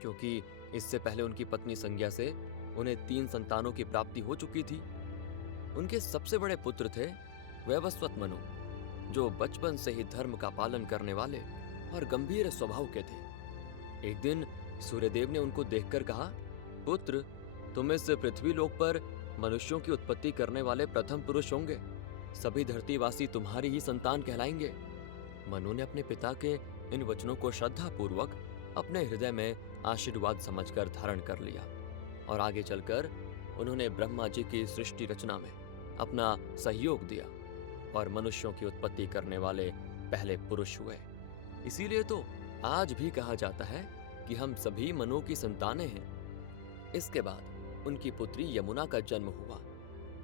क्योंकि इससे पहले उनकी पत्नी संज्ञा से उन्हें 3 संतानों की प्राप्ति हो चुकी थी। उनके सबसे बड़े पुत्र थे वैवस्वत मनु, जो बचपन से ही धर्म का पालन करने वाले और गंभीर स्वभाव के थे। एक दिन सूर्यदेव ने उनको देखकर कहा, पुत्र, तुम इस पृथ्वी लोक पर मनुष्यों की उत्पत्ति करने वाले प्रथम पुरुष होंगे। सभी धरतीवासी तुम्हारी ही संतान कहलाएंगे। मनु ने अपने पिता के इन वचनों को श्रद्धा पूर्वक अपने हृदय में आशीर्वाद समझकर धारण कर लिया और आगे चलकर उन्होंने ब्रह्मा जी की सृष्टि रचना में अपना सहयोग दिया और मनुष्यों की उत्पत्ति करने वाले पहले पुरुष हुए। इसीलिए तो आज भी कहा जाता है कि हम सभी मनु की संतानें हैं। इसके बाद उनकी पुत्री यमुना का जन्म हुआ,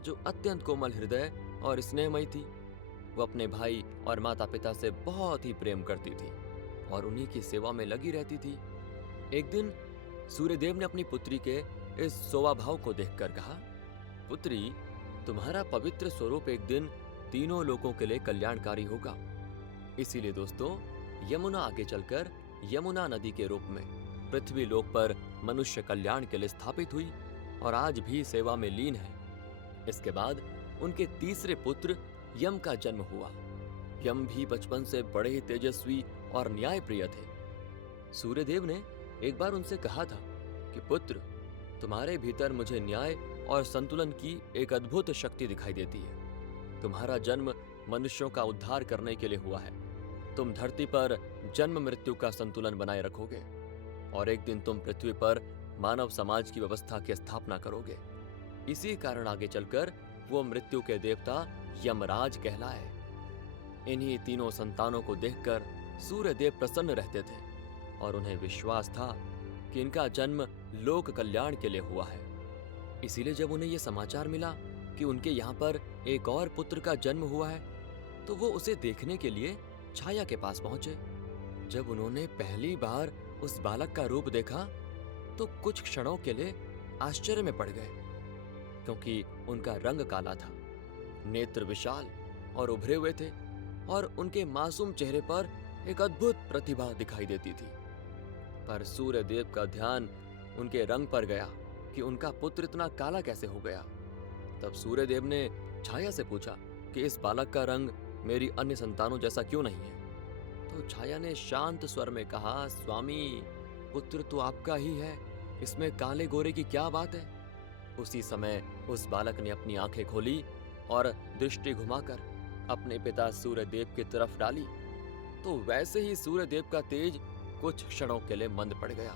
जो अत्यंत कोमल हृदय और स्नेहमयी थी। वो अपने भाई और माता पिता से बहुत ही प्रेम करती थी और उन्हीं की सेवा में लगी रहती थी। एक दिन सूर्यदेव ने अपनी पुत्री के इस स्वभाव को देखकर कहा, पुत्री, तुम्हारा पवित्र स्वरूप एक दिन तीनों लोगों के लिए कल्याणकारी होगा। इसीलिए दोस्तों, यमुना आगे चलकर यमुना नदी के रूप में पृथ्वी लोक पर मनुष्य कल्याण के लिए स्थापित हुई और आज भी सेवा में लीन है। इसके बाद उनके तीसरे पुत्र यम का जन्म हुआ। यम भी बचपन से बड़े ही तेजस्वी और न्यायप्रिय थे। सूर्यदेव ने एक बार उनसे कहा था कि पुत्र, तुम्हारे भीतर मुझे न्याय और संतुलन की एक अद्भुत शक्ति दिखाई देती है। तुम्हारा जन्म मनुष्यों का उद्धार करने के लिए हुआ है। तुम धरती पर जन्म मृत्यु का संतुलन बनाए रखोगे और एक दिन तुम पृथ्वी पर मानव समाज की व्यवस्था की स्थापना करोगे। इसी कारण आगे चलकर वो मृत्यु के देवता यमराज कहलाए। इन्हीं तीनों संतानों को देखकर सूर्यदेव प्रसन्न रहते थे और उन्हें विश्वास था कि इनका जन्म लोक कल्याण के लिए हुआ है। इसीलिए जब उन्हें यह समाचार मिला कि उनके यहाँ पर एक और पुत्र का जन्म हुआ है, तो वो उसे देखने के लिए छाया के पास पहुंचे। जब उन्होंने पहली बार उस बालक का रूप देखा तो कुछ क्षणों के लिए आश्चर्य में पड़ गए, क्योंकि उनका रंग काला था, नेत्र विशाल और उभरे हुए थे और उनके मासूम चेहरे पर एक अद्भुत प्रतिभा दिखाई देती थी। पर सूर्यदेव का ध्यान उनके रंग पर गया कि उनका पुत्र इतना काला कैसे हो गया। तब सूर्यदेव ने छाया से पूछा कि इस बालक का रंग मेरी अन्य संतानों जैसा क्यों नहीं है। तो छाया ने शांत स्वर में कहा, स्वामी, पुत्र तो आपका ही है, इसमें काले गोरे की क्या बात है। उसी समय उस बालक ने अपनी आंखें खोली और दृष्टि घुमाकर अपने पिता सूर्यदेव की तरफ डाली। तो वैसे ही सूर्यदेव का तेज कुछ क्षणों के लिए मंद पड़ गया